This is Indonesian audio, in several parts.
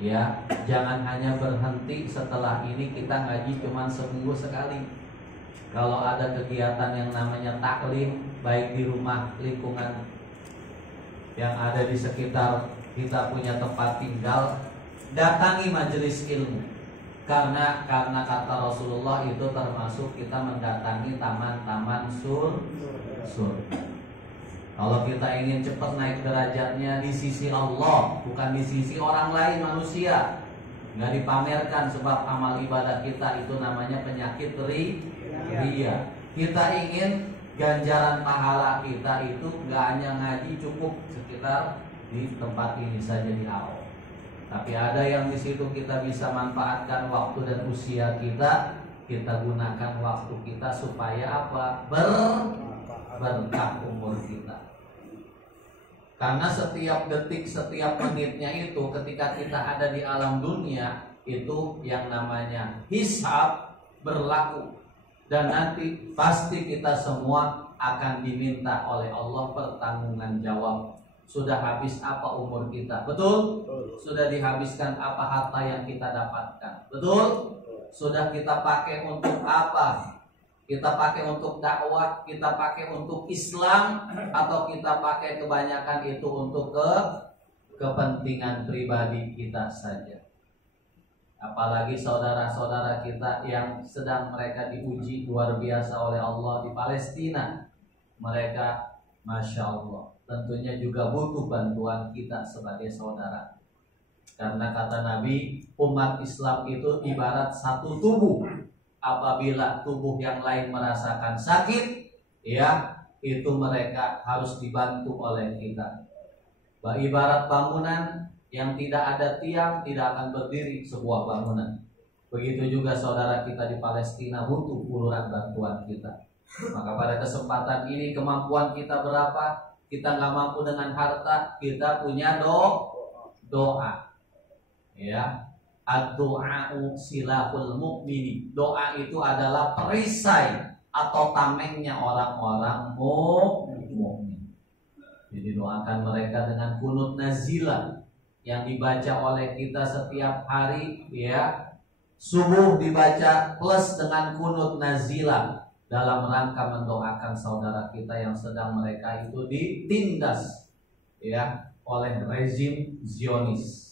Ya, jangan hanya berhenti setelah ini kita ngaji cuma seminggu sekali. Kalau ada kegiatan yang namanya taklim, baik di rumah, lingkungan yang ada di sekitar kita punya tempat tinggal, datangi majelis ilmu. Karena kata Rasulullah itu termasuk kita mendatangi taman-taman surga. Kalau kita ingin cepat naik derajatnya di sisi Allah, bukan di sisi orang lain manusia, nggak dipamerkan, sebab amal ibadah kita itu namanya penyakit ria. Kita ingin ganjaran pahala kita itu nggak hanya ngaji cukup sekitar di tempat ini saja di awal, tapi ada yang di situ kita bisa manfaatkan waktu dan usia kita gunakan waktu kita supaya apa? Berkah umur kita. Karena setiap detik, setiap menitnya itu ketika kita ada di alam dunia, itu yang namanya hisab berlaku. Dan nanti pasti kita semua akan diminta oleh Allah pertanggungan jawab. Sudah habis apa umur kita? Betul? Sudah dihabiskan apa harta yang kita dapatkan? Betul? Sudah kita pakai untuk apa? Kita pakai untuk dakwah, kita pakai untuk Islam, atau kita pakai kebanyakan itu untuk kepentingan pribadi kita saja. Apalagi saudara-saudara kita yang sedang mereka diuji luar biasa oleh Allah di Palestina. Mereka, Masya Allah, tentunya juga butuh bantuan kita sebagai saudara. Karena kata Nabi, umat Islam itu ibarat satu tubuh. Apabila tubuh yang lain merasakan sakit, ya, itu mereka harus dibantu oleh kita. Ibarat bangunan yang tidak ada tiang, tidak akan berdiri sebuah bangunan. Begitu juga saudara kita di Palestina butuh uluran bantuan kita. Maka pada kesempatan ini kemampuan kita berapa? Kita nggak mampu dengan harta, kita punya doa. Ya. Ad-du'a'u silahul mu'mini. Doa itu adalah perisai atau tamengnya orang-orang mukmin. Jadi doakan mereka dengan kunut nazilah yang dibaca oleh kita setiap hari, ya. Subuh dibaca plus dengan kunut nazilah dalam rangka mendoakan saudara kita yang sedang mereka itu ditindas, ya, oleh rezim Zionis.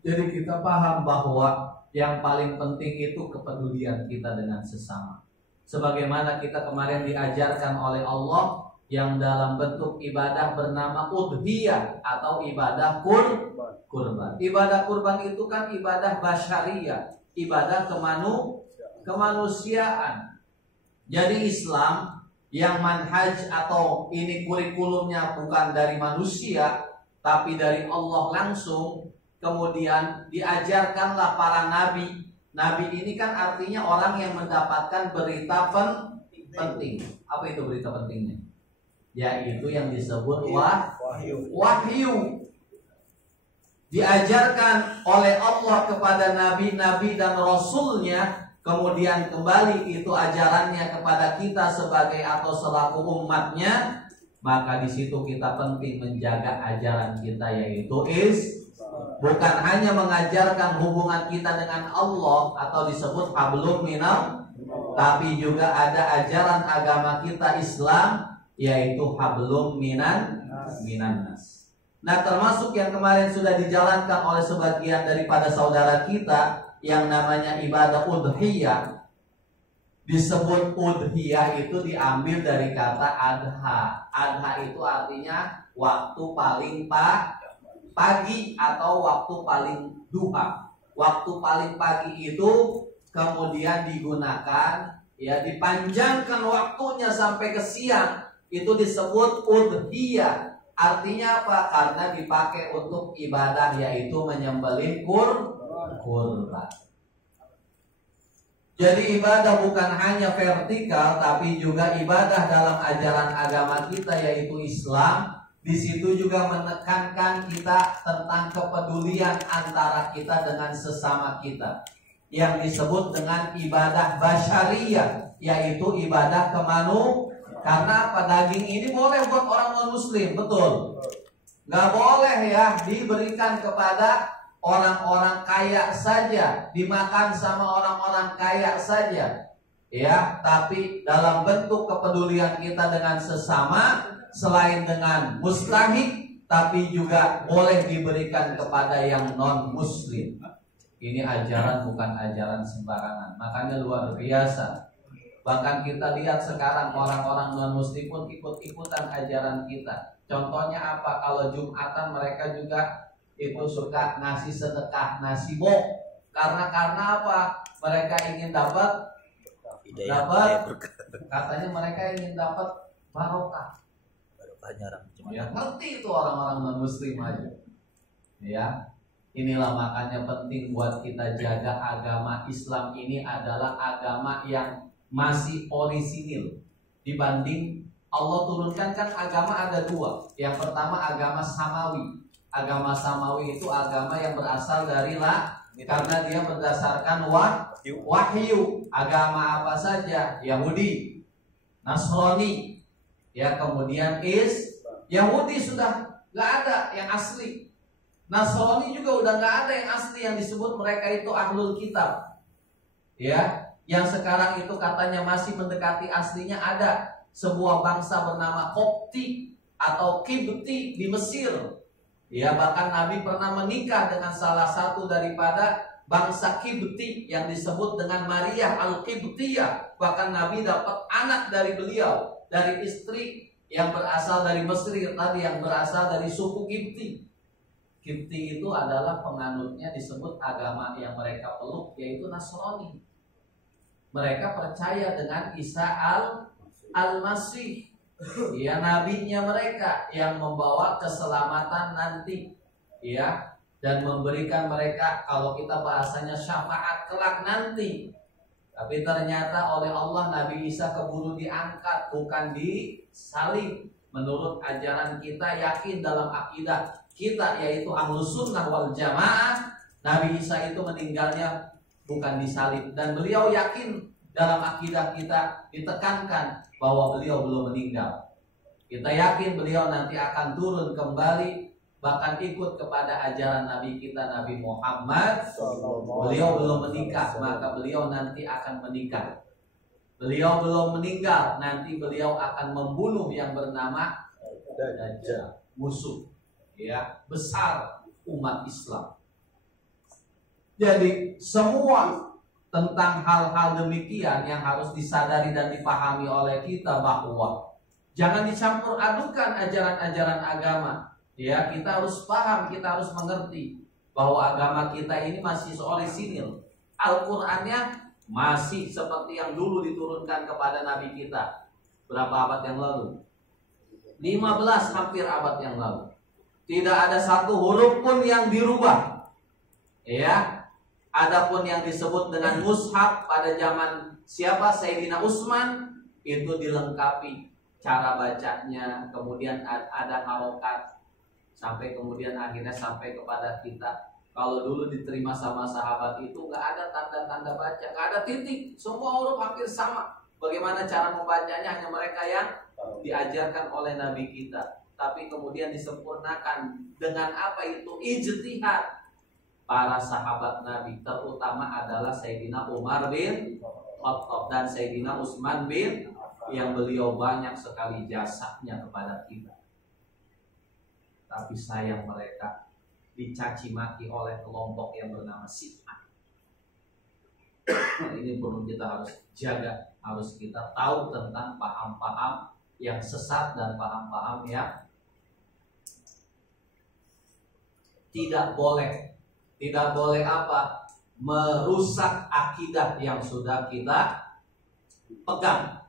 Jadi kita paham bahwa yang paling penting itu kepedulian kita dengan sesama. Sebagaimana kita kemarin diajarkan oleh Allah yang dalam bentuk ibadah bernama udhiyah atau ibadah kurban. Ibadah kurban itu kan ibadah basyariyah, ibadah kemanusiaan. Jadi Islam yang manhaj atau ini kurikulumnya bukan dari manusia tapi dari Allah langsung. Kemudian diajarkanlah para nabi. Nabi ini kan artinya orang yang mendapatkan berita penting. Apa itu berita pentingnya? Yaitu yang disebut wahyu. Diajarkan oleh Allah kepada nabi-nabi dan rasulnya. Kemudian kembali itu ajarannya kepada kita sebagai atau selaku umatnya. Maka di situ kita penting menjaga ajaran kita, yaitu bukan hanya mengajarkan hubungan kita dengan Allah atau disebut hablum minal, tapi juga ada ajaran agama kita Islam, yaitu hablum minan nas. Nah, termasuk yang kemarin sudah dijalankan oleh sebagian daripada saudara kita yang namanya ibadah udhiyah. Disebut udhiyah itu diambil dari kata adha. Adha itu artinya waktu paling pagi atau waktu paling duha. Waktu paling pagi itu kemudian digunakan, ya, dipanjangkan waktunya sampai ke siang. Itu disebut udhiyah. Artinya apa? Karena dipakai untuk ibadah, yaitu menyembelih kurban. Jadi ibadah bukan hanya vertikal, tapi juga ibadah dalam ajaran agama kita, yaitu Islam. Di situ juga menekankan kita tentang kepedulian antara kita dengan sesama kita, yang disebut dengan ibadah basyariyah, yaitu ibadah karena apa? Daging ini boleh buat orang non muslim, betul? Gak boleh ya diberikan kepada orang-orang kaya saja, dimakan sama orang-orang kaya saja. Ya, tapi dalam bentuk kepedulian kita dengan sesama, selain dengan mustahik, tapi juga boleh diberikan kepada yang non muslim. Ini ajaran bukan ajaran sembarangan. Makanya luar biasa. Bahkan kita lihat sekarang orang-orang non muslim pun ikut-ikutan ajaran kita. Contohnya apa? Kalau Jumatan mereka juga itu suka ngasih sedekah nasi bok. Karena apa? Mereka ingin dapat katanya mereka ingin dapat barokah. Barokahnya orang ya, ngerti itu orang-orang non muslim aja. Ya. Inilah makanya penting buat kita jaga agama Islam ini adalah agama yang masih orisinil dibanding Allah turunkan. Kan agama ada dua. Yang pertama agama samawi. Agama samawi itu agama yang berasal dari karena dia berdasarkan wahyu. Agama apa saja? Yahudi, Nasrani, ya, kemudian Yahudi sudah nggak ada yang asli. Nasrani juga udah nggak ada yang asli, yang disebut mereka itu ahlul kitab. Ya, yang sekarang itu katanya masih mendekati aslinya ada sebuah bangsa bernama Kopti atau Kibti di Mesir. Ya, bahkan Nabi pernah menikah dengan salah satu daripada bangsa Kibti yang disebut dengan Maria Al-Qibtiyah. Bahkan Nabi dapat anak dari beliau, dari istri yang berasal dari Mesir tadi, yang berasal dari suku Kibti. Kibti itu adalah penganutnya disebut agama yang mereka peluk, yaitu Nasrani. Mereka percaya dengan Isa Al-Masih, ya, nabinya mereka yang membawa keselamatan nanti, ya, dan memberikan mereka, kalau kita bahasanya, syafaat kelak nanti. Tapi ternyata oleh Allah Nabi Isa keburu diangkat, bukan disalib. Menurut ajaran kita, yakin dalam akidah kita, yaitu Ahlus Sunnah wal Jamaah, Nabi Isa itu meninggalnya bukan disalib. Dan beliau yakin dalam akidah kita ditekankan bahwa beliau belum meninggal. Kita yakin beliau nanti akan turun kembali, bahkan ikut kepada ajaran Nabi kita, Nabi Muhammad. Beliau belum menikah, maka beliau nanti akan menikah. Beliau belum meninggal, nanti beliau akan membunuh yang bernama Dajjal, musuh, ya, besar umat Islam. Jadi semua tentang hal-hal demikian yang harus disadari dan dipahami oleh kita, bahwa jangan dicampur adukan ajaran-ajaran agama. Ya, kita harus paham, kita harus mengerti bahwa agama kita ini masih orisinil. Al-Qur'annya masih seperti yang dulu diturunkan kepada Nabi kita. Berapa abad yang lalu? 15 hampir abad yang lalu. Tidak ada satu huruf pun yang dirubah. Ya. Adapun yang disebut dengan mushaf pada zaman siapa? Sayyidina Utsman, itu dilengkapi cara bacanya, kemudian ada harokat, sampai kemudian akhirnya sampai kepada kita. Kalau dulu diterima sama sahabat itu nggak ada tanda-tanda baca, nggak ada titik, semua huruf hampir sama. Bagaimana cara membacanya hanya mereka yang diajarkan oleh Nabi kita. Tapi kemudian disempurnakan dengan apa itu? Ijtihad para sahabat Nabi, terutama adalah Sayyidina Umar bin Khattab dan Sayyidina Utsman bin, yang beliau banyak sekali jasanya kepada kita. Tapi sayang mereka dicaci maki oleh kelompok yang bernama Syiah. Nah, ini perlu kita harus jaga, harus kita tahu tentang paham-paham yang sesat dan paham-paham yang tidak boleh apa? Merusak akidah yang sudah kita pegang.